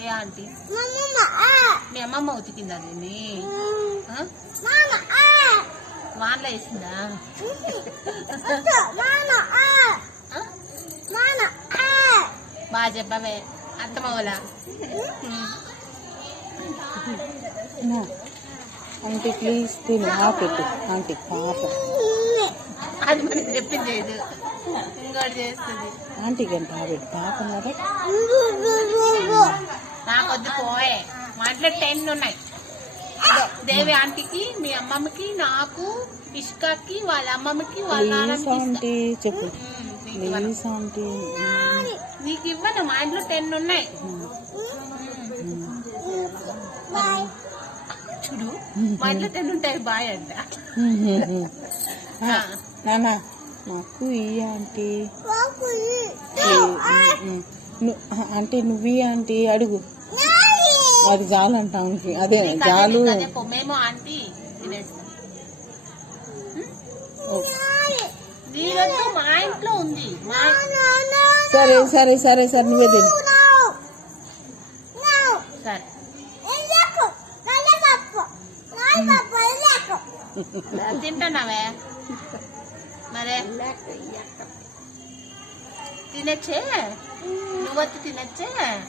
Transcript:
ఏ aunty మీ అమ్మమ్మ ఉతికిందా దీన్ని వాన్లో వేసిందా బాగా చెప్పవే అత్తమ్మవలా ఆంటీ ప్లీజ్ తిను పెట్టు ఆంటీ పాప అది మనకి చెప్పింది లేదు ఇంకోటి చేస్తుంది ఆంటీకి ఎంత పెట్టు పాప కదా నాకొద్దు పోయే మా ఇంట్లో 10 ఉన్నాయి దేవి ఆంటీకి మీ అమ్మమ్మకి నాకు ఇష్కాకి వాళ్ళ అమ్మమ్మకి వాళ్ళ ఆంటీ చెప్పు ప్లీజ్ ఆంటీ నీకు ఇవ్వను మా ఇంట్లో 10 ఉన్నాయి చూడు మా ఇంట్లో 10 ఉంటాయి బాయ్ అంట నానా నాకు ఇయ్య ఆంటీ అంటే నువ్వు ఆంటీ అడుగు అది చాలు అంట అదే చాలు మేము ఆంటీ తినేస్తాం మా ఇంట్లో ఉంది సరే సరే సరే సరే నువ్వే తిను సరే తింటున్నావే మరే తినచ్చే నువ్వొచ్చి తినచ్చే